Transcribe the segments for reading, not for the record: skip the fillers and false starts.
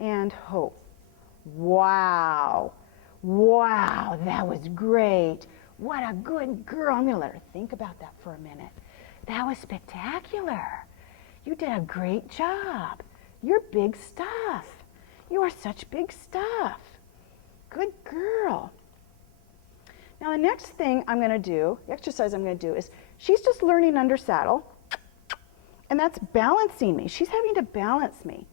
and ho. Wow. Wow, that was great. What a good girl. I'm going to let her think about that for a minute. That was spectacular. You did a great job. You're big stuff. You are such big stuff. Good girl. Now the next thing I'm going to do, the exercise I'm going to do is, she's just learning under saddle, and that's balancing me. She's having to balance me.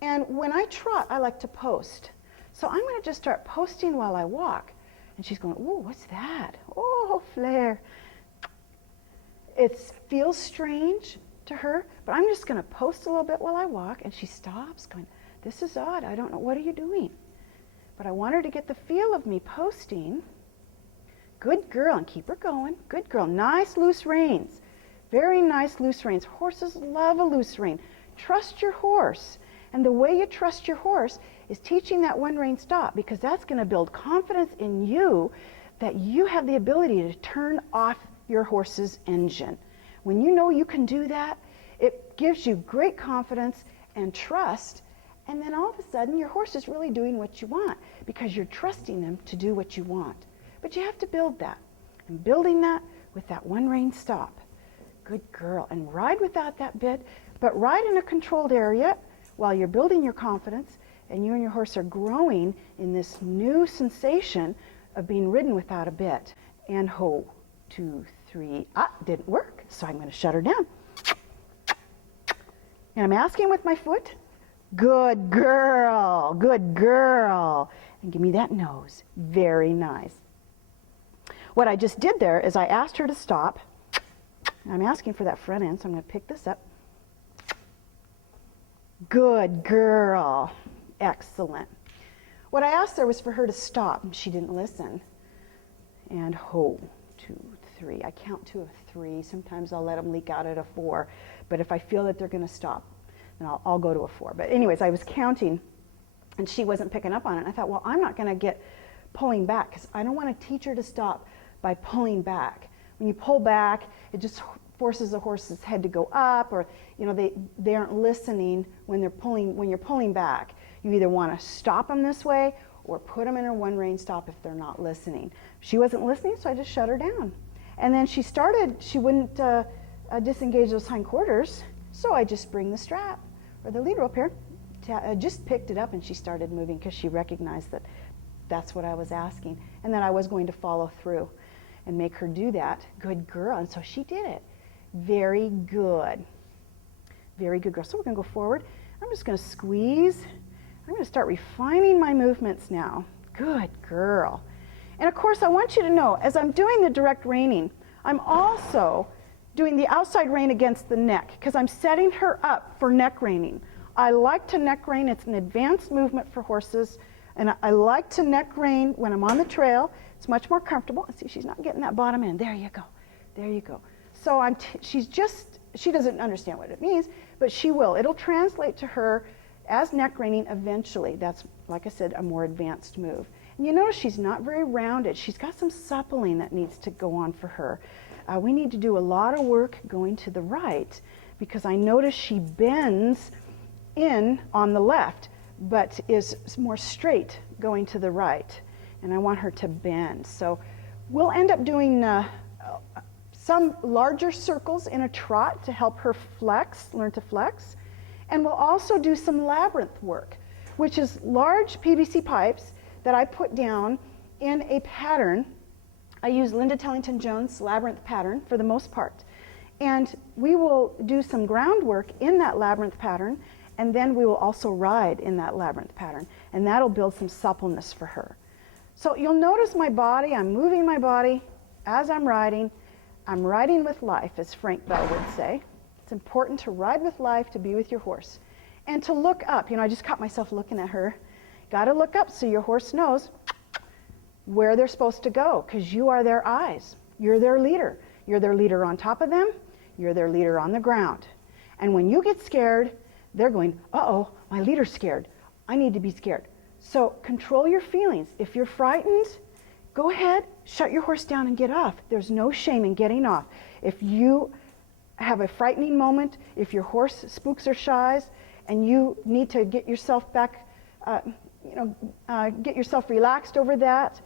And when I trot, I like to post. So I'm going to just start posting while I walk. And she's going, ooh, what's that? Oh, flare. It feels strange to her, but I'm just going to post a little bit while I walk, and she stops going, this is odd. I don't know. What are you doing? But I want her to get the feel of me posting. Good girl, and keep her going. Good girl. Nice loose reins. Very nice loose reins. Horses love a loose rein. Trust your horse. And the way you trust your horse is teaching that one rein stop, because that's going to build confidence in you that you have the ability to turn off your horse's engine. When you know you can do that, it gives you great confidence and trust, and then all of a sudden your horse is really doing what you want because you're trusting them to do what you want. But you have to build that, and building that with that one rein stop. Good girl. And ride without that bit, but ride in a controlled area while you're building your confidence, and you and your horse are growing in this new sensation of being ridden without a bit. And ho, 2, 3, didn't work, so I'm going to shut her down. And I'm asking with my foot, good girl, good girl. And give me that nose. Very nice. What I just did there is I asked her to stop. I'm asking for that front end, so I'm going to pick this up. Good girl. Excellent. What I asked there was for her to stop, and she didn't listen. And ho, 2, 3. I count to a 3. Sometimes I'll let them leak out at a 4. But if I feel that they're going to stop, then I'll go to a 4. But anyways, I was counting, and she wasn't picking up on it. And I thought, well, I'm not going to get pulling back, because I don't want to teach her to stop by pulling back. When you pull back, it just forces the horse's head to go up, or they aren't listening when they're pulling. When you're pulling back, you either want to stop them this way or put them in a one rein stop if they're not listening. She wasn't listening, so I just shut her down. And then she wouldn't disengage those hindquarters, so I just bring the strap or the lead rope here. I just picked it up, and she started moving because she recognized that that's what I was asking, and that I was going to follow through and make her do that. Good girl. And so she did it. Very good. Very good girl. So we're going to go forward. I'm just going to squeeze. I'm going to start refining my movements now. Good girl. And of course, I want you to know, as I'm doing the direct reining, I'm also doing the outside rein against the neck, because I'm setting her up for neck reining. I like to neck rein. It's an advanced movement for horses. And I like to neck rein when I'm on the trail. It's much more comfortable. See, she's not getting that bottom end. There you go. There you go. So she doesn't understand what it means, but she will. It'll translate to her as neck reining eventually. That's, like I said, a more advanced move. And you notice she's not very rounded. She's got some suppling that needs to go on for her. We need to do a lot of work going to the right, because I notice she bends in on the left, but is more straight going to the right. And I want her to bend. So we'll end up doing some larger circles in a trot to help her flex, learn to flex. And we'll also do some labyrinth work, which is large PVC pipes that I put down in a pattern. I use Linda Tellington Jones' labyrinth pattern for the most part. And we will do some groundwork in that labyrinth pattern, and then we will also ride in that labyrinth pattern. And that'll build some suppleness for her. So you'll notice my body, I'm moving my body as I'm riding. I'm riding with life, as Frank Bell would say. It's important to ride with life, to be with your horse. And to look up. I just caught myself looking at her. Got to look up so your horse knows where they're supposed to go, because you are their eyes. You're their leader. You're their leader on top of them. You're their leader on the ground. And when you get scared, they're going, uh-oh, my leader's scared. I need to be scared. So control your feelings. If you're frightened, go ahead, shut your horse down and get off. There's no shame in getting off. If you have a frightening moment, if your horse spooks or shies, and you need to get yourself back get yourself relaxed over that,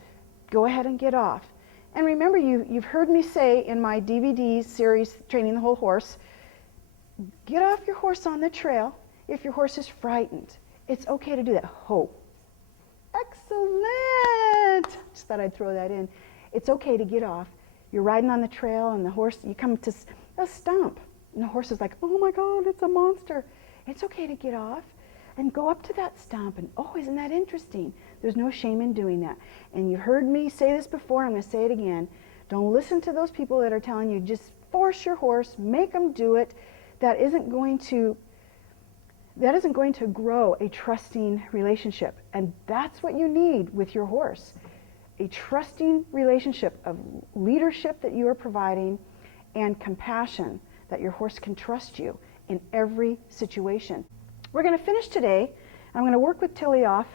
go ahead and get off. And remember, you've heard me say in my DVD series, Training the Whole Horse, get off your horse on the trail if your horse is frightened. It's okay to do that. Ho. Excellent. Just thought I'd throw that in. It's okay to get off. You're riding on the trail and the horse, you come to a stump and the horse is like, oh my God, it's a monster. It's okay to get off and go up to that stump and, oh, isn't that interesting? There's no shame in doing that. And you heard me say this before, I'm going to say it again. Don't listen to those people that are telling you just force your horse, make them do it. That isn't going to grow a trusting relationship. And that's what you need with your horse. A trusting relationship of leadership that you are providing and compassion that your horse can trust you in every situation. We're going to finish today. I'm going to work with Tilly off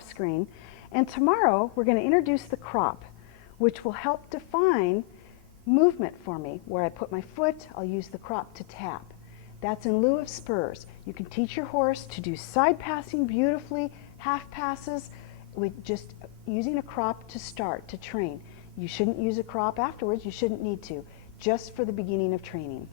screen. And tomorrow we're going to introduce the crop, which will help define movement for me. Where I put my foot, I'll use the crop to tap. That's in lieu of spurs. You can teach your horse to do side passing beautifully, half passes, with just using a crop to start, to train. You shouldn't use a crop afterwards. You shouldn't need to, just for the beginning of training.